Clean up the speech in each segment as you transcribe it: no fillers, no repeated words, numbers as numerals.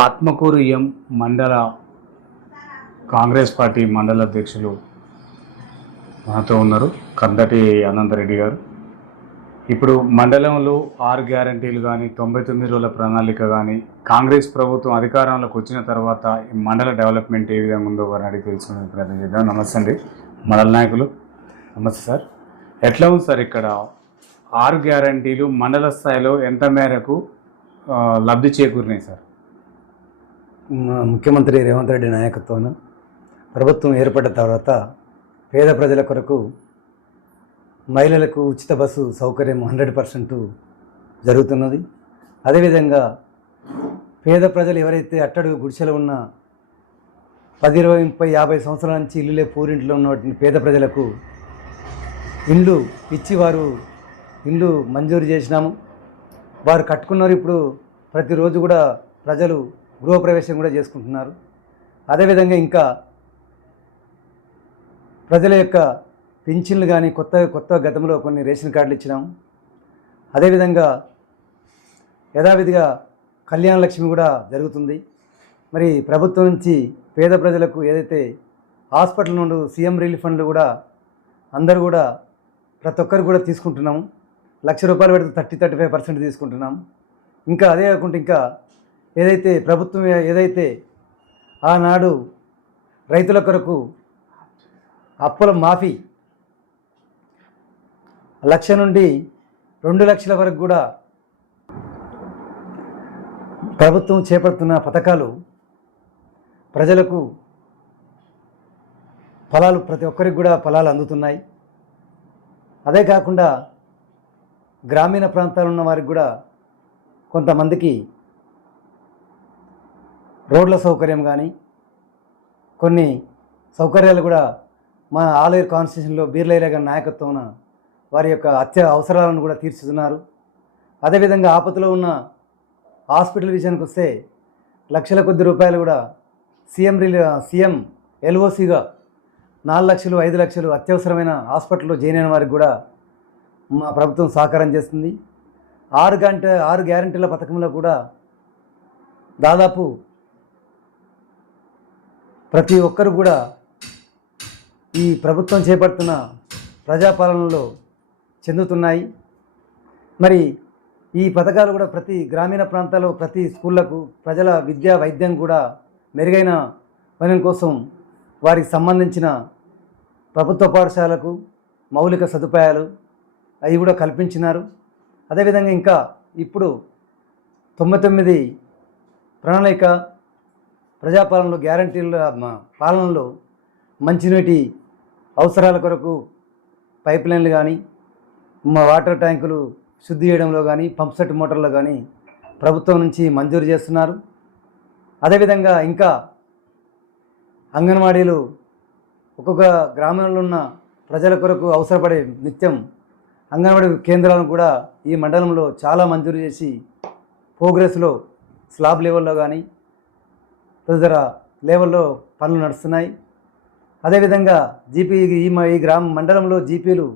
ఆత్మకూరు ఎం మండల కాంగ్రెస్ పార్టీ మండల అధ్యక్షులు మనతో ఉన్నారు, కందటి అనంతరెడ్డి గారు. ఇప్పుడు మండలంలో 6 గ్యారంటీలు కానీ 99 రోజుల ప్రణాళిక కానీ కాంగ్రెస్ ప్రభుత్వం అధికారంలోకి వచ్చిన తర్వాత ఈ మండల డెవలప్మెంట్ ఏ విధంగా ఉందో వారిని అడిగి తెలుసుకునే ప్రయత్నం చేద్దాం. నమస్తే అండి మండల నాయకులు. నమస్తే సార్. ఎట్లా ఉంది సార్ ఇక్కడ 6 గ్యారంటీలు మండల స్థాయిలో ఎంత మేరకు లబ్ధి చేకూరినాయి సార్? ముఖ్యమంత్రి రేవంత్ రెడ్డి నాయకత్వాన ప్రభుత్వం ఏర్పడిన తర్వాత పేద ప్రజల కొరకు మహిళలకు ఉచిత బస్సు సౌకర్యం 100% జరుగుతున్నది. అదేవిధంగా పేద ప్రజలు ఎవరైతే అట్టడుగు గుడిసెలు ఉన్న 10, 20, 30, 50 సంవత్సరాల నుంచి ఇల్లులే పూరింట్లో ఉన్నటువంటి పేద ప్రజలకు ఇండ్లు ఇచ్చి వారు ఇండ్లు మంజూరు చేసినాము. వారు కట్టుకున్నారు. ఇప్పుడు ప్రతిరోజు కూడా ప్రజలు గృహప్రవేశం కూడా చేసుకుంటున్నారు. అదేవిధంగా ఇంకా ప్రజల యొక్క పింఛన్లు కానీ కొత్త గతంలో కొన్ని రేషన్ కార్డులు ఇచ్చినాము. అదేవిధంగా యథావిధిగా కళ్యాణ లక్ష్మి కూడా జరుగుతుంది. మరి ప్రభుత్వం నుంచి పేద ప్రజలకు ఏదైతే హాస్పిటల్ నుండి సీఎం రిలీఫ్ ఫండ్లు కూడా అందరూ కూడా ప్రతి ఒక్కరు కూడా తీసుకుంటున్నాము. ₹1,00,000 పెడితే 30-35% తీసుకుంటున్నాము. ఇంకా అదే కాకుండా ఇంకా ఏదైతే ప్రభుత్వం ఏదైతే ఆనాడు రైతుల కొరకు అప్పుల మాఫీ 1,00,000 నుండి 2,00,000 వరకు కూడా ప్రభుత్వం చేపడుతున్న పథకాలు ప్రజలకు ఫలాలు ప్రతి ఒక్కరికి కూడా ఫలాలు అందుతున్నాయి. అదే కాకుండా గ్రామీణ ప్రాంతాల్లో ఉన్న వారికి కూడా కొంతమందికి రోడ్ల సౌకర్యం కానీ కొన్ని సౌకర్యాలు కూడా మా ఆలేరు కాన్స్టిట్యూషన్లో బీర్లయ్య గారి నాయకత్వం వారి యొక్క అవసరాలను కూడా తీర్చుతున్నారు. అదేవిధంగా ఆపదలో ఉన్న హాస్పిటల్ విషయానికి వస్తే లక్షల కొద్ది రూపాయలు కూడా సీఎం ఎల్ఓసిగా 4 లక్షలు 5 లక్షలు అత్యవసరమైన హాస్పిటల్లో జాయిన్ అయిన వారికి కూడా మా ప్రభుత్వం సహకారం చేస్తుంది. 6 గ్యారంటీల పథకంలో కూడా దాదాపు ప్రతి ఒక్కరు కూడా ఈ ప్రభుత్వం చేపడుతున్న ప్రజాపాలనలో చెందుతున్నాయి. మరి ఈ పథకాలు కూడా ప్రతి గ్రామీణ ప్రాంతాల్లో ప్రతి స్కూళ్లకు ప్రజల విద్యా వైద్యం కూడా మెరుగైన పని కోసం వారికి సంబంధించిన ప్రభుత్వ పాఠశాలకు మౌలిక సదుపాయాలు అవి కూడా కల్పించినారు. అదేవిధంగా ఇంకా ఇప్పుడు 99 ప్రణాళిక ప్రజాపాలనలో గ్యారంటీల పాలనలో మంచినీటి అవసరాల కొరకు పైప్ లైన్లు కానీ వాటర్ ట్యాంకులు శుద్ధి చేయడంలో కానీ పంప్సెట్ మోటార్లు కానీ ప్రభుత్వం నుంచి మంజూరు చేస్తున్నారు. అదేవిధంగా ఇంకా అంగన్వాడీలు ఒక్కొక్క గ్రామంలో ఉన్న ప్రజల కొరకు అవసరపడే నిత్యం అంగన్వాడీ కేంద్రాలను కూడా ఈ మండలంలో చాలా మంజూరు చేసి ప్రోగ్రెస్లో స్లాబ్ లెవెల్లో కానీ తదితర లెవెల్లో పనులు నడుస్తున్నాయి. అదేవిధంగా ఈ మండలంలో జీపీలు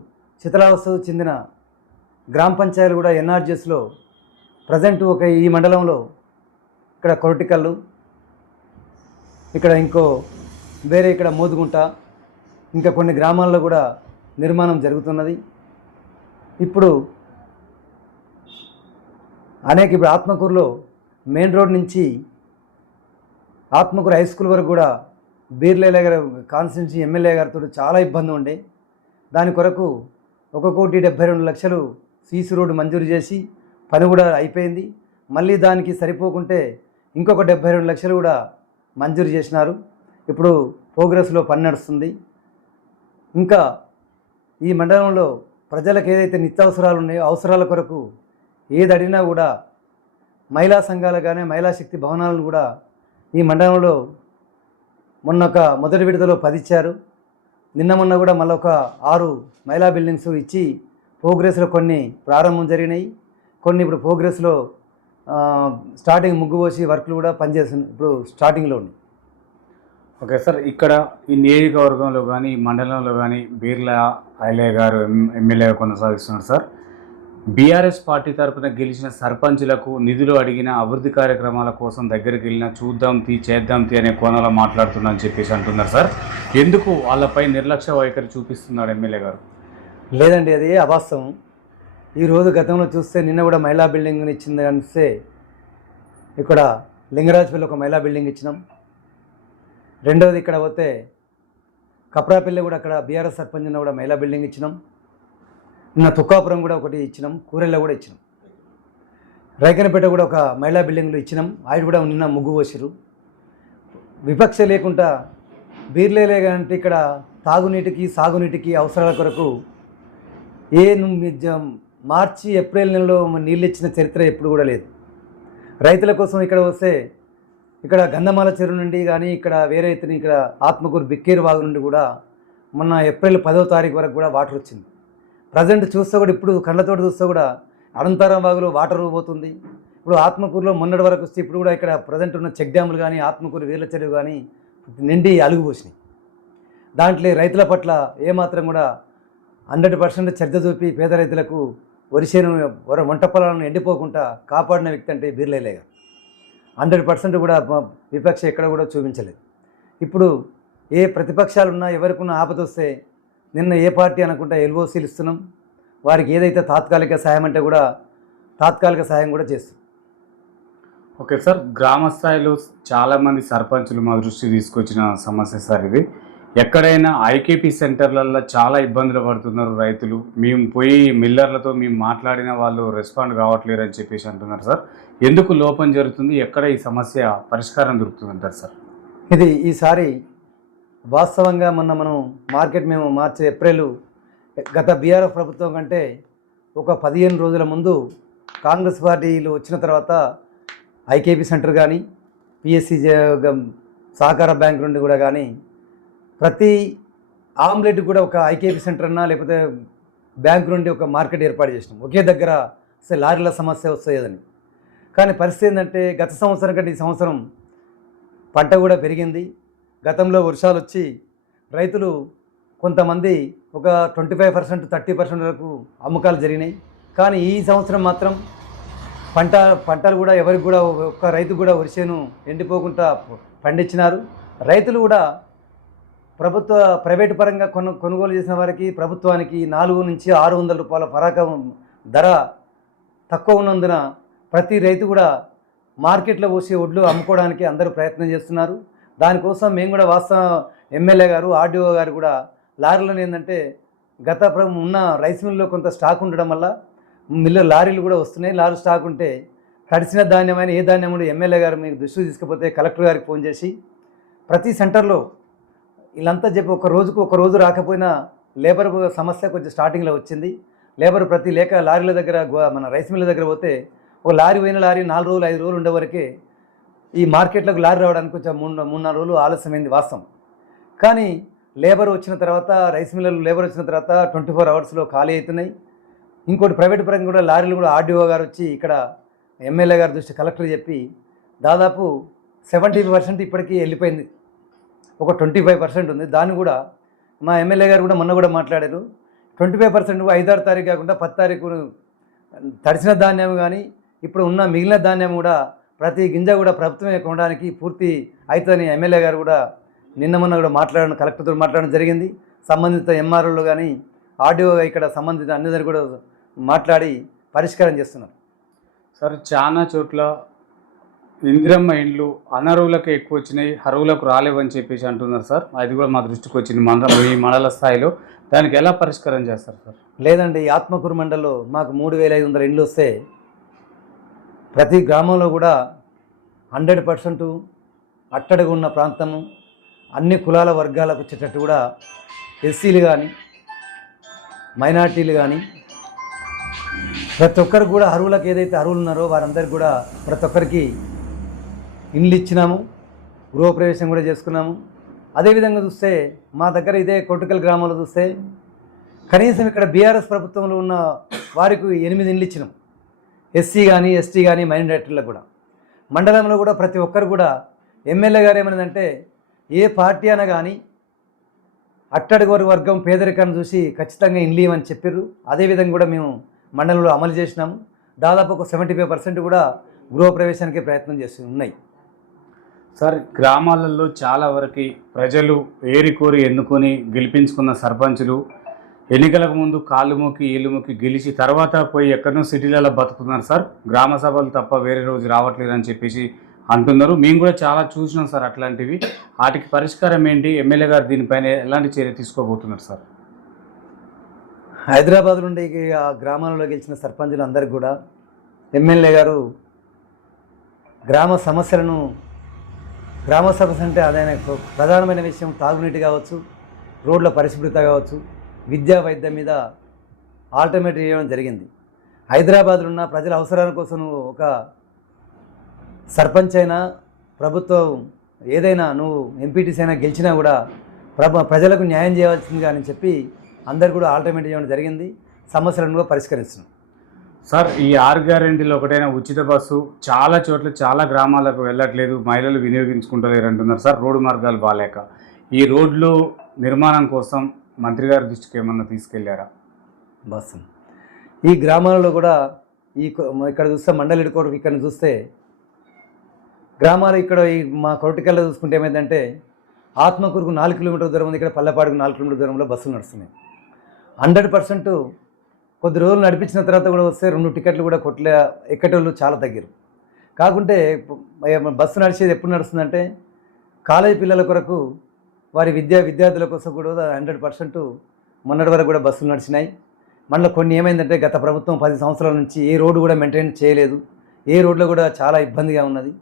శిథిలావస్థకు చెందిన గ్రామ పంచాయతీలు కూడా ఎన్ఆర్జీఎస్లో ప్రజెంట్ ఈ మండలంలో ఇక్కడ కొరటికల్లు, ఇక్కడ ఇక్కడ మోదుగుంట, ఇంకా కొన్ని గ్రామాల్లో కూడా నిర్మాణం జరుగుతున్నది. ఇప్పుడు ఇప్పుడు ఆత్మకూరులో మెయిన్ రోడ్ నుంచి ఆత్మకూరు హై స్కూల్ వరకు కూడా బీర్లయ్య గారి కాన్స్టిట్యున్సీ ఎమ్మెల్యే గారితో చాలా ఇబ్బంది ఉండే. దాని కొరకు 1,72,00,000 సీసీ రోడ్డు మంజూరు చేసి పని కూడా అయిపోయింది. మళ్ళీ దానికి సరిపోకుంటే ఇంకొక 72 లక్షలు కూడా మంజూరు చేసినారు. ఇప్పుడు ప్రోగ్రెస్లో పని నడుస్తుంది. ఇంకా ఈ మండలంలో ప్రజలకు ఏదైతే నిత్యావసరాలు ఉన్నాయో అవసరాల కొరకు ఏది అడిగినా కూడా మహిళా సంఘాలు కానీ మహిళా శక్తి భవనాలను కూడా ఈ మండలంలో మొదటి విడతలో 10 ఇచ్చారు. మొన్న కూడా మళ్ళీ ఒక 6 మహిళా బిల్డింగ్స్ ఇచ్చి ప్రోగ్రెస్లో కొన్ని ప్రారంభం జరిగినాయి. కొన్ని ఇప్పుడు ప్రోగ్రెస్లో స్టార్టింగ్ ముగ్గు పోసి వర్క్లు కూడా పనిచేస్తున్నాయి, ఇప్పుడు స్టార్టింగ్లో ఉన్నాయి. ఓకే సార్, ఇక్కడ ఈ నియోజకవర్గంలో కానీ ఈ మండలంలో కానీ బీర్ల ఐలయ్య గారు ఎమ్మెల్యేగా కొనసాగిస్తున్నారు సార్. బీఆర్ఎస్ పార్టీ తరపున గెలిచిన సర్పంచులకు నిధులు అడిగిన అభివృద్ధి కార్యక్రమాల కోసం దగ్గరికి వెళ్ళిన చూద్దాం చేద్దాం అనే కోణంలో మాట్లాడుతున్నా అని చెప్పేసి అంటున్నారు సార్. ఎందుకు వాళ్ళపై నిర్లక్ష్య వైఖరి చూపిస్తున్నాడు ఎమ్మెల్యే గారు? లేదండి, అది అవాస్తవం. ఈరోజు గతంలో చూస్తే నిన్న కూడా మహిళా బిల్డింగ్ని ఇచ్చింది అనిస్తే ఇక్కడ లింగరాజపల్లి ఒక మహిళా బిల్డింగ్ ఇచ్చినాం. రెండవది ఇక్కడ పోతే కప్రాపల్లి కూడా అక్కడ బీఆర్ఎస్ సర్పంచ్ కూడా మహిళా బిల్డింగ్ ఇచ్చినాం. నిన్న తుక్కాపురం కూడా ఒకటి ఇచ్చినాం, కూరెల్లో కూడా ఇచ్చినాం, రైకనపేట కూడా ఒక మహిళా బిల్డింగ్లు ఇచ్చినాం. ఆయన కూడా నిన్న ముగ్గు పోసిరు. విపక్ష లేకుండా బీర్లేలే అంటే ఇక్కడ తాగునీటికి సాగునీటికి అవసరాల కొరకు మార్చి ఏప్రిల్ నెలలో నీళ్ళు ఇచ్చిన చరిత్ర ఎప్పుడు కూడా లేదు. రైతుల కోసం ఇక్కడ వస్తే ఇక్కడ గంధమాల చెరువు నుండి కానీ ఇక్కడ వేరే ఇక్కడ ఆత్మకూరు బిక్కేరు వాగు నుండి కూడా మొన్న ఏప్రిల్ 10వ తారీఖు వరకు కూడా వాటర్ వచ్చింది. ప్రజెంట్ చూస్తే కూడా ఇప్పుడు కళ్ళతోటి చూస్తే కూడా అనంతరం వాగులో వాటర్ పోతుంది. ఇప్పుడు ఆత్మకూరులో మొన్నటి వరకు వస్తే ఇప్పుడు కూడా ఇక్కడ ప్రజెంట్ ఉన్న చెక్ డ్యాములు కానీ ఆత్మకూరు వీర్ల చెరువు కానీ నిండి అలుగుపోసినాయి. దాంట్లో రైతుల పట్ల ఏమాత్రం కూడా 100% శ్రద్ధ చూపి పేద రైతులకు వరిసేను వంట పొలాలను ఎండిపోకుండా కాపాడిన వ్యక్తి అంటే బీర్లేలే గారు. 100% కూడా విపక్ష ఎక్కడ కూడా చూపించలేదు. ఇప్పుడు ఏ ప్రతిపక్షాలున్నా ఎవరికున్న ఆపద వస్తే నిన్న ఏ పార్టీ అనుకుంటా ఎల్ఓసీలు ఇస్తున్నాం. వారికి ఏదైతే తాత్కాలిక సాయం అంటే కూడా తాత్కాలిక సాయం కూడా చేస్తున్నాం. ఓకే సార్, గ్రామ స్థాయిలో చాలామంది సర్పంచులు మా దృష్టి తీసుకొచ్చిన సమస్య సార్ ఇది. ఎక్కడైనా ఐకేపీ సెంటర్లలో చాలా ఇబ్బందులు పడుతున్నారు రైతులు. మేము పోయి మిల్లర్లతో మేము మాట్లాడిన వాళ్ళు రెస్పాండ్ కావట్లేరు అని చెప్పేసి అంటున్నారు సార్. ఎందుకు లోపం జరుగుతుంది? ఎక్కడ ఈ సమస్య పరిష్కారం దొరుకుతుంది అంటారు సార్? ఇది ఈసారి వాస్తవంగా మొన్న మనం మేము మార్చి ఏప్రిల్ గత బీఆర్ఎఫ్ ప్రభుత్వం కంటే ఒక 15 రోజుల ముందు కాంగ్రెస్ పార్టీలు వచ్చిన తర్వాత ఐకేపీ సెంటర్ కానీ పిఎస్సి సహకార బ్యాంక్ నుండి కూడా కానీ ప్రతి ఆమ్లెట్ కూడా ఒక ఐకేపీ సెంటర్ అన్నా లేకపోతే బ్యాంకు నుండి ఒక మార్కెట్ ఏర్పాటు చేసినాం. ఒకే దగ్గర లారీల సమస్య వస్తాయని. కానీ పరిస్థితి ఏంటంటే గత సంవత్సరం కంటే ఈ సంవత్సరం పంట కూడా పెరిగింది. గతంలో వర్షాలు వచ్చి రైతులు కొంతమంది ఒక 25% 30% వరకు అమ్మకాలు జరిగినాయి. కానీ ఈ సంవత్సరం మాత్రం పంటలు కూడా ఎవరికి కూడా ఒక్క రైతు కూడా వరిసేను ఎండిపోకుండా పండించినారు. రైతులు కూడా ప్రైవేటు పరంగా కొనుగోలు చేసిన వారికి ప్రభుత్వానికి 400 నుంచి 600 రూపాయల పరాకం ధర తక్కువ ఉన్నందున ప్రతి రైతు కూడా మార్కెట్లో పోసి వడ్లు అమ్ముకోవడానికి అందరూ ప్రయత్నం చేస్తున్నారు. దానికోసం మేము కూడా వాస్తవ ఎమ్మెల్యే గారు ఆర్డీఓ గారు కూడా లారీలను ఏంటంటే ఉన్న రైస్ మిల్లో కొంత స్టాక్ ఉండడం వల్ల లారీలు కూడా వస్తున్నాయి. లారీ స్టాక్ ఉంటే తడిసిన ధాన్యమైన ఏ ధాన్యం కూడా ఎమ్మెల్యే గారు మీకు దృష్టికి తీసుకపోతే కలెక్టర్ గారికి ఫోన్ చేసి ప్రతి సెంటర్లో వీళ్ళంతా చెప్పి ఒక రోజు రాకపోయినా లేబర్ సమస్య కొంచెం స్టార్టింగ్లో వచ్చింది. లేబర్ ప్రతి లారీల దగ్గర మన రైస్ మిల్ల దగ్గర పోతే ఒక లారీ పోయిన లారీ 4 రోజులు 5 రోజులు ఉండే వరకే ఈ మార్కెట్లకు లారీ రావడానికి కొంచెం 3-4 రోజులు ఆలస్యమైంది వాస్తవం. కానీ లేబర్ వచ్చిన తర్వాత రైస్ మిల్లలు లేబర్ వచ్చిన తర్వాత 24 అవర్స్లో ఖాళీ అవుతున్నాయి. ఇంకోటి ప్రైవేట్ పరంగా కూడా లారీలు కూడా ఆర్డీఓ గారు వచ్చి ఇక్కడ ఎమ్మెల్యే గారి దృష్టి కలెక్టర్ చెప్పి దాదాపు 70% ఇప్పటికీ వెళ్ళిపోయింది. ఒక 25% ఉంది. దాన్ని కూడా మా ఎమ్మెల్యే గారు కూడా మొన్న కూడా మాట్లాడారు. 25% 5-6 తారీఖు కాకుండా 10 తారీఖు తడిసిన ధాన్యం కానీ ఇప్పుడు ఉన్న మిగిలిన ధాన్యం కూడా ప్రతి గింజ కూడా ప్రభుత్వమే కొనడానికి పూర్తి అవుతుందని ఎమ్మెల్యే గారు కూడా నిన్న మొన్న కూడా కలెక్టర్తో మాట్లాడడం జరిగింది. సంబంధిత ఎంఆర్ఓలు కానీ ఆర్డీఓ ఇక్కడ సంబంధిత అన్ని కూడా మాట్లాడి పరిష్కారం చేస్తున్నారు. సార్, చాలా చోట్ల ఇందిరమ్మ ఇండ్లు అనర్హులకు ఎక్కువ వచ్చినాయి, అర్హులకు రాలేవని చెప్పేసి అంటున్నారు సార్. అది కూడా మా దృష్టికి వచ్చింది ఈ మండల స్థాయిలో. దానికి ఎలా పరిష్కారం చేస్తారు సార్? లేదండి, ఆత్మకూరు మండలంలో మాకు 3500 ఇండ్లు వస్తే ప్రతి గ్రామంలో కూడా 100% అట్టడుగు ఉన్న ప్రాంతము అన్ని కులాల వర్గాలకు వచ్చేటట్టు కూడా ఎస్సీలు కానీ మైనార్టీలు కానీ ప్రతి ఒక్కరికి కూడా అర్హులకు ఏదైతే అర్హులు ఉన్నారో వారందరికీ కూడా ప్రతి ఒక్కరికి ఇండ్లు ఇచ్చినాము. గృహప్రవేశం కూడా చేసుకున్నాము. అదేవిధంగా చూస్తే మా దగ్గర ఇదే కొట్టుకల్ గ్రామంలో చూస్తే కనీసం ఇక్కడ బీఆర్ఎస్ ప్రభుత్వంలో ఉన్న వారికి 8 ఇండ్లు ఇచ్చినాం. ఎస్సీ కానీ ఎస్టీ కానీ మైనారిటీలకు కూడా మండలంలో కూడా ప్రతి ఒక్కరు కూడా ఎమ్మెల్యే గారు ఏమన్నదంటే ఏ పార్టీ అయినా కానీ అట్టడుగు వర్గం పేదరికాన్ని చూసి ఖచ్చితంగా ఇండ్లు ఇవ్వమని చెప్పారు. అదేవిధంగా కూడా మేము మండలంలో అమలు చేసినాము. దాదాపు ఒక 75% కూడా గృహప్రవేశానికి ప్రయత్నం చేస్తూ ఉన్నాయి. సార్, గ్రామాలలో చాలా వరకు ప్రజలు ఏరికోరి ఎన్నుకొని గెలిపించుకున్న సర్పంచులు ఎన్నికలకు ముందు కాళ్ళు మొక్కి ఏళ్ళు మొక్కి గెలిచి తర్వాత పోయి ఎక్కడనో సిటీలలో బతుకుతున్నారు సార్. గ్రామ సభలు తప్ప వేరే రోజు రావట్లేదు అని చెప్పేసి అంటున్నారు. మేము కూడా చాలా చూసినాం సార్ అట్లాంటివి. వాటికి పరిష్కారం ఏంటి? ఎమ్మెల్యే గారు దీనిపైన ఎలాంటి చర్య తీసుకోబోతున్నారు సార్? హైదరాబాద్ నుండి ఆ గ్రామాలలో గెలిచిన సర్పంచులు అందరికీ కూడా ఎమ్మెల్యే గారు గ్రామ సమస్య అంటే అదైన ప్రధానమైన విషయం తాగునీటి కావచ్చు, రోడ్ల పరిశుభ్రత కావచ్చు, విద్యా వైద్యం మీద ఆల్టర్నేటివ్ చేయడం జరిగింది. హైదరాబాద్లో ఉన్న ప్రజల అవసరాల కోసం ఒక సర్పంచ్ అయినా ప్రభుత్వం ఏదైనా నువ్వు ఎంపీటీసీ అయినా గెలిచినా కూడా ప్రజలకు న్యాయం చేయవలసిందిగా అని చెప్పి అందరు కూడా ఆల్టర్నేటివ్ చేయడం జరిగింది. సమస్యలను కూడా పరిష్కరిస్తున్నాం సార్. ఈ 6 గ్యారెంటీలో ఒకటైనా ఉచిత బస్సు చాలా చోట్ల చాలా గ్రామాలకు వెళ్ళట్లేదు, మహిళలు వినియోగించుకుంటలేరు అంటున్నారు సార్. రోడ్డు మార్గాలు బాగాలేక ఈ రోడ్లు నిర్మాణం కోసం మంత్రి గారి దృష్టికి ఏమన్నా తీసుకెళ్లారా? బస్సు ఈ గ్రామాలలో కూడా ఇక్కడ చూస్తే మండలి కోట ఇక్కడ చూస్తే గ్రామాలు ఇక్కడ మా కొరటికల్లో చూసుకుంటే ఏమైందంటే ఆత్మకూరుకు 4 కిలోమీటర్ల దూరం ఉంది, ఇక్కడ పల్లెపాడుకు 4 కిలోమీటర్ల దూరంలో బస్సులు నడుస్తున్నాయి. 100% కొద్ది రోజులు నడిపించిన తర్వాత కూడా వస్తే 2 టికెట్లు కూడా ఎక్కటోళ్ళు చాలా తగ్గారు. కాకుంటే బస్సు నడిచేది ఎప్పుడు నడుస్తుందంటే కాలేజీ పిల్లల కొరకు వారి విద్యార్థుల కోసం కూడా 100% మొన్నటి వరకు కూడా బస్సులు నడిచినాయి. మళ్ళీ కొన్ని ఏమైందంటే గత ప్రభుత్వం 10 సంవత్సరాల నుంచి ఏ రోడ్డు కూడా మెయింటైన్ చేయలేదు, ఏ రోడ్లో కూడా చాలా ఇబ్బందిగా ఉన్నది.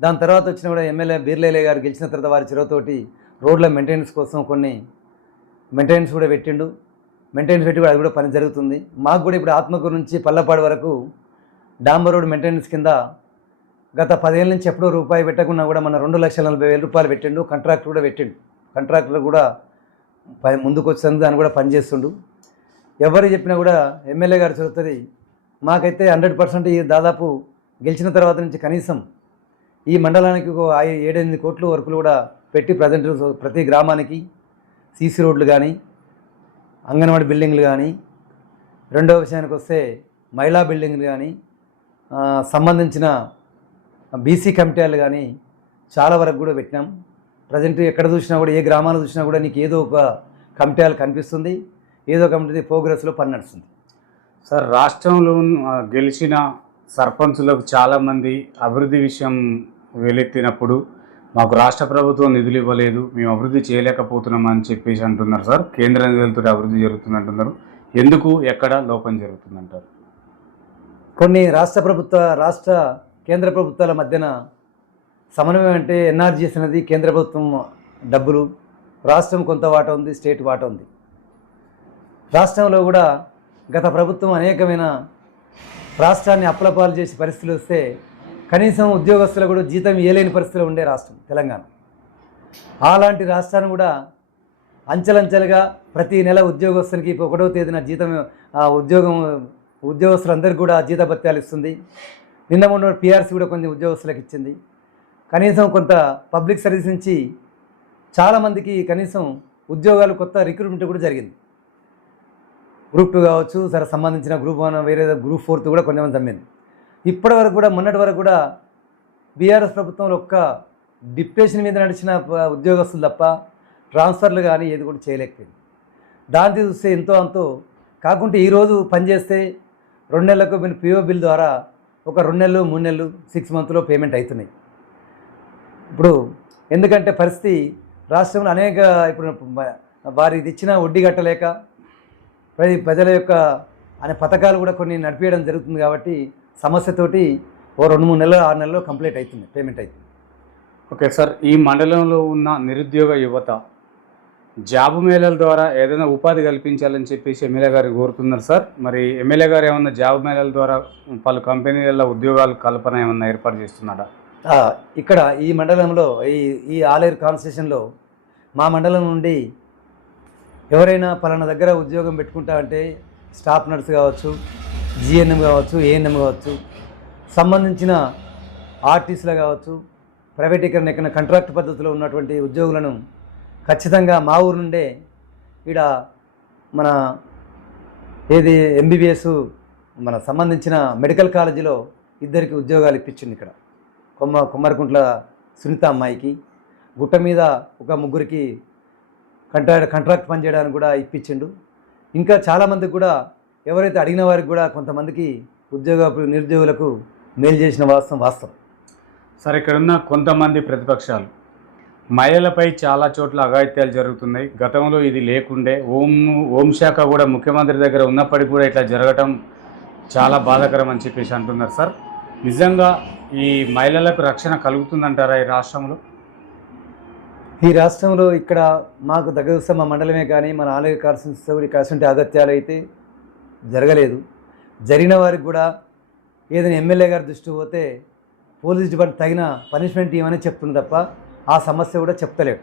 దాని తర్వాత వచ్చిన కూడా ఎమ్మెల్యే బీర్లేలే గారు గెలిచిన తర్వాత వారి చెరువుతోటి రోడ్ల మెయింటెనెన్స్ కోసం కొన్ని మెయింటెనెన్స్ కూడా పెట్టిండు. మెయింటెనెన్స్ పెట్టి కూడా అది కూడా పని జరుగుతుంది. మాకు కూడా ఇప్పుడు ఆత్మకూరు నుంచి పల్లపాడు వరకు డాంబర్ రోడ్ మెయింటెనెన్స్ కింద గత 10 ఏళ్ళ నుంచి ఎప్పుడో రూపాయి పెట్టకుండా కూడా మన 2,40,000 రూపాయలు పెట్టిండు. కాంట్రాక్టర్ కూడా పెట్టిండు. కాంట్రాక్టర్ కూడా ముందుకు వచ్చింది, దాన్ని కూడా పనిచేస్తుండు. ఎవరు చెప్పినా కూడా ఎమ్మెల్యే గారు చదువుతుంది. మాకైతే 100% దాదాపు గెలిచిన తర్వాత నుంచి కనీసం ఈ మండలానికి 7-8 కోట్ల వరకు కూడా పెట్టి ప్రతి గ్రామానికి సీసీ రోడ్లు కానీ, అంగన్వాడీ బిల్డింగ్లు కానీ, రెండవ విషయానికి వస్తే మహిళా బిల్డింగ్లు కానీ, సంబంధించిన బీసీ కమిటీలు కానీ చాలా వరకు కూడా పెట్టినాం. ప్రజెంట్ ఎక్కడ చూసినా కూడా ఏ గ్రామాలు చూసినా కూడా నీకు ఏదో ఒక కమిటీలు కనిపిస్తుంది, ఏదో కమిటీ ప్రోగ్రెస్లో పని నడుస్తుంది. సార్, రాష్ట్రంలో గెలిచిన సర్పంచులకు చాలామంది అభివృద్ధి విషయం వెలెత్తినప్పుడు మాకు రాష్ట్ర ప్రభుత్వం నిధులు ఇవ్వలేదు, మేము అభివృద్ధి చేయలేకపోతున్నాం అని చెప్పేసి అంటున్నారు సార్. కేంద్ర నిధులతో అభివృద్ధి జరుగుతుంది అంటున్నారు. ఎందుకు, ఎక్కడ లోపం జరుగుతుందంటారు? కొన్ని కేంద్ర ప్రభుత్వాల మధ్యన సమన్వయం అంటే ఎన్ఆర్జీఎస్ అనేది కేంద్ర ప్రభుత్వం డబ్బులు, రాష్ట్రం కొంత వాటా ఉంది, స్టేట్ వాటా ఉంది. రాష్ట్రంలో కూడా గత ప్రభుత్వం అనేకమైన రాష్ట్రాన్ని అప్పులపాలు చేసి పరిస్థితులు వస్తే కనీసం ఉద్యోగస్తులు కూడా జీతం ఇవ్వలేని పరిస్థితిలో ఉండే రాష్ట్రం తెలంగాణ. అలాంటి రాష్ట్రాన్ని కూడా అంచెలంచెలుగా ప్రతి నెల ఉద్యోగస్తులకి 1వ తేదీన జీతం ఉద్యోగస్తులందరికీ కూడా జీతభత్యాలు ఇస్తుంది. నిన్న మొన్న పిఆర్సీ కూడా కొన్ని ఉద్యోగస్తులకు ఇచ్చింది. కనీసం కొంత పబ్లిక్ సర్వీస్ నుంచి చాలామందికి కనీసం ఉద్యోగాలు కొత్త రిక్రూట్మెంట్ కూడా జరిగింది. గ్రూప్ 2 కావచ్చు, సరే సంబంధించిన గ్రూప్ 1 వేరే గ్రూప్ 4 కూడా కొంతమంది తమ్మింది. ఇప్పటి వరకు కూడా మొన్నటి వరకు కూడా బీఆర్ఎస్ ప్రభుత్వంలో ఒక్క డిప్యుటేషన్ మీద నడిచిన ఉద్యోగస్తులు తప్ప ట్రాన్స్ఫర్లు కానీ ఏది కూడా చేయలేకపోయింది. దాన్ని చూస్తే ఎంతో అంతో కాకుంటే ఈరోజు పనిచేస్తే 2 నెలలకు పిఓ బిల్ ద్వారా ఒక 2 నెలలు 3 నెలలు 6 మంత్లో పేమెంట్ అవుతున్నాయి. ఇప్పుడు ఎందుకంటే పరిస్థితి రాష్ట్రంలో ఇప్పుడు వారికి ఇచ్చిన వడ్డీ కట్టలేక ప్రజల యొక్క అనే పథకాలు కూడా కొన్ని నడిపించడం జరుగుతుంది. కాబట్టి సమస్యతోటి 2-3 నెలలు 6 నెలల్లో కంప్లీట్ అవుతుంది, పేమెంట్ అవుతుంది. ఓకే సార్, ఈ మండలంలో ఉన్న నిరుద్యోగ యువత జాబ్ మేళాల ద్వారా ఏదైనా ఉపాధి కల్పించాలని చెప్పేసి ఎమ్మెల్యే గారు కోరుతున్నారు సార్. మరి ఎమ్మెల్యే గారు ఏమన్నా జాబ్ మేళాల ద్వారా పలు కంపెనీలలో ఉద్యోగాలు కల్పన ఏమన్నా ఏర్పాటు చేస్తున్నాడా? ఇక్కడ ఈ మండలంలో ఈ ఆలేరు కాన్స్టిట్యూషన్లో మా మండలం నుండి ఎవరైనా పలానా దగ్గర ఉద్యోగం పెట్టుకుంటా అంటే స్టాఫ్ నర్స్ కావచ్చు, జిఎన్ఎం కావచ్చు, ఏఎన్ఎం కావచ్చు, సంబంధించిన ఆర్టీసీలు కావచ్చు, ప్రైవేటీకరణ ఎక్కడ కాంట్రాక్ట్ పద్ధతిలో ఉన్నటువంటి ఉద్యోగులను ఖచ్చితంగా మా ఊరు నుండే ఇక్కడ మన ఎంబీబీఎస్ మన సంబంధించిన మెడికల్ కాలేజీలో ఇద్దరికి ఉద్యోగాలు ఇప్పించింది ఇక్కడ. కొమ్మరకుంట్ల సునీత అమ్మాయికి, గుట్ట మీద ఒక ముగ్గురికి కాంట్రాక్ట్ పనిచేయడానికి కూడా ఇప్పించిండు. ఇంకా చాలామందికి కూడా ఎవరైతే అడిగిన వారికి కూడా కొంతమందికి నిరుద్యోగులకు మేలు చేసిన వాస్తవం. సార్, ఇక్కడున్న కొంతమంది ప్రతిపక్షాలు మహిళలపై చాలా చోట్ల అఘాయిత్యాలు జరుగుతున్నాయి. గతంలో ఇది లేకుండే. హోంశాఖ కూడా ముఖ్యమంత్రి దగ్గర ఉన్నప్పటికీ కూడా ఇట్లా జరగటం చాలా బాధాకరం అని చెప్పేసి అంటున్నారు. సార్, నిజంగా ఈ మహిళలకు రక్షణ కలుగుతుందంటారా ఈ రాష్ట్రంలో? ఈ రాష్ట్రంలో ఇక్కడ మాకు దగ్గర వస్తే మా మండలమే కానీ మన ఆలయ కాన్స్టిట్యూన్సీలో కూడా ఇక్కడ అటువంటి అగత్యాలు అయితే జరగలేదు. జరిగిన వారికి కూడా ఏదైనా ఎమ్మెల్యే గారి దృష్టికి పోతే పోలీస్ డిపార్ట్మెంట్ తగిన పనిష్మెంట్ ఇవ్వమని చెప్తుంది తప్ప ఆ సమస్య కూడా చెప్తలేడు.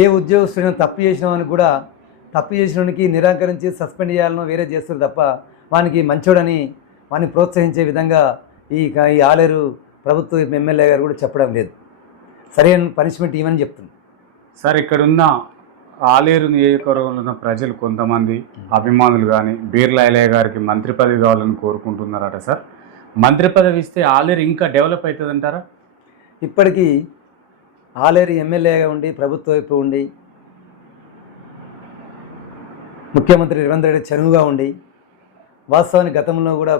ఏ ఉద్యోగస్తుడైనా తప్పు చేసినవానికి కూడా తప్పు చేసినవానికి నిరాకరించి సస్పెండ్ చేయాలనో వేరే చేస్తారు తప్ప వానికి మంచోడని వాడిని ప్రోత్సహించే విధంగా ఈ ఆలేరు ప్రభుత్వ ఎమ్మెల్యే గారు కూడా చెప్పడం లేదు. సరైన పనిష్మెంట్ ఇవ్వని చెప్తుంది. సార్, ఇక్కడున్న ఆలేరు నియోజకవర్గంలో ఉన్న ప్రజలు కొంతమంది అభిమానులు కానీ బీర్లా ఎలయ్య గారికి మంత్రి పదవి కావాలని కోరుకుంటున్నారట. సార్, మంత్రి పదవి ఇస్తే ఆలేరు ఇంకా డెవలప్ అవుతుందంటారా? ఇప్పటికీ ఆలేరు ఎమ్మెల్యేగా ఉండి ప్రభుత్వ వైపు ఉండి ముఖ్యమంత్రి రేవంత్ రెడ్డి చనువుగా ఉండి వాస్తవానికి గతంలో కూడా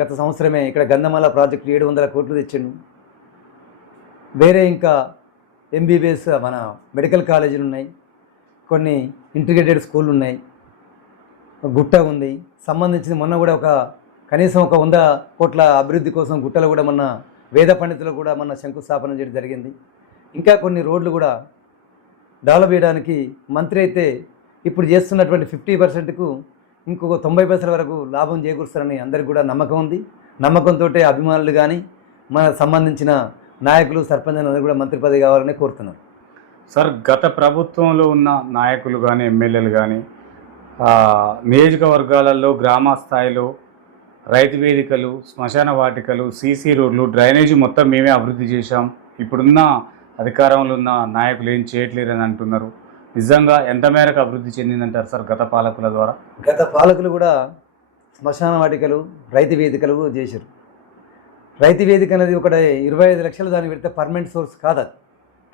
గత సంవత్సరమే ఇక్కడ గంధమాల ప్రాజెక్టు 700 కోట్లు తెచ్చిండు. వేరే ఇంకా ఎంబీబీఎస్ మన మెడికల్ కాలేజీలు ఉన్నాయి, కొన్ని ఇంటిగ్రేటెడ్ స్కూళ్ళు ఉన్నాయి, గుట్ట ఉంది. సంబంధించింది మొన్న కూడా కనీసం 100 కోట్ల అభివృద్ధి కోసం గుట్టలు కూడా మొన్న వేద పండితులు కూడా మొన్న శంకుస్థాపన చేయడం జరిగింది. ఇంకా కొన్ని రోడ్లు కూడా డెవలప్ చేయడానికి మంత్రి అయితే ఇప్పుడు చేస్తున్నటువంటి 50%కు ఇంకొక 90% వరకు లాభం చేకూరుస్తారని అందరికీ కూడా నమ్మకం ఉంది. నమ్మకంతో అభిమానులు కానీ మన సంబంధించిన నాయకులు సర్పంచ్ అందరూ కూడా మంత్రి పదవి కావాలని కోరుతున్నారు. సార్, గత ప్రభుత్వంలో ఉన్న నాయకులు కానీ ఎమ్మెల్యేలు కానీ నియోజకవర్గాలలో గ్రామ స్థాయిలో రైతు వేదికలు, శ్మశాన వాటికలు, సీసీ రోడ్లు, డ్రైనేజీ మొత్తం మేమే అభివృద్ధి చేశాం, ఇప్పుడున్న అధికారంలో ఉన్న నాయకులు ఏం చేయట్లేరని అంటున్నారు. నిజంగా ఎంత మేరకు అభివృద్ధి చెందిందంటారు సార్ గత పాలకుల ద్వారా? గత పాలకులు కూడా శ్మశాన వాటికలు, రైతు వేదికలు చేశారు. రైతు వేదిక అనేది 25 లక్షలు దాన్ని పెడితే పర్మనెంట్ సోర్స్ కాదు. అది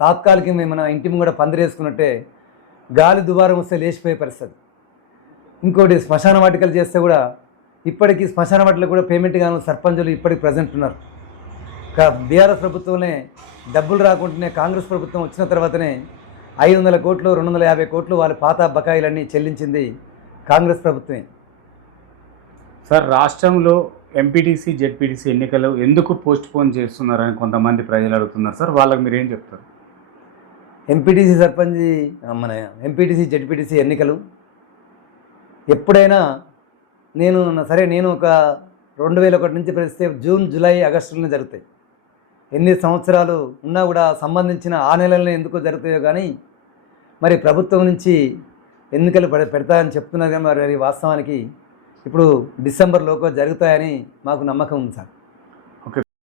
తాత్కాలికమే. మన ఇంటి ముంగడ పందిరేసుకున్నట్టే గాలి దుబారం వస్తే లేచిపోయే పరిస్థితి. ఇంకోటి శ్మశాన వాటికలు చేస్తే కూడా ఇప్పటికీ శ్మశాన వాటికలు కూడా పేమెంట్ కానీ సర్పంచులు ఇప్పటికి ప్రజెంట్ ఉన్నారు. బీఆర్ఎస్ ప్రభుత్వంలో డబ్బులు రాకుండానే కాంగ్రెస్ ప్రభుత్వం వచ్చిన తర్వాతనే 500 కోట్లు 250 కోట్లు వాళ్ళ పాత బకాయిలన్నీ చెల్లించింది కాంగ్రెస్ ప్రభుత్వమే. సార్, రాష్ట్రంలో ఎంపీటీసీ జెడ్పీటీసీ ఎన్నికలు ఎందుకు పోస్ట్పోన్ చేస్తున్నారని కొంతమంది ప్రజలు అడుగుతున్నారు. సార్, వాళ్ళకి మీరు ఏం చెప్తారు? ఎంపీటీసీ ఎంపీటీసీ జెడ్పీటీసీ ఎన్నికలు ఎప్పుడైనా నేను ఒక 2001 నుంచి పరిస్తే జూన్, జూలై, ఆగస్టులోనే జరుగుతాయి. ఎన్ని సంవత్సరాలు ఉన్నా కూడా సంబంధించిన ఆ నెలలనే ఎందుకో జరుగుతాయో కానీ మరి ప్రభుత్వం నుంచి ఎన్నికలు పెడతాయని చెప్తున్నారు కానీ మరి వాస్తవానికి ఇప్పుడు డిసెంబర్లోకి జరుగుతాయని మాకు నమ్మకం ఉంది సార్.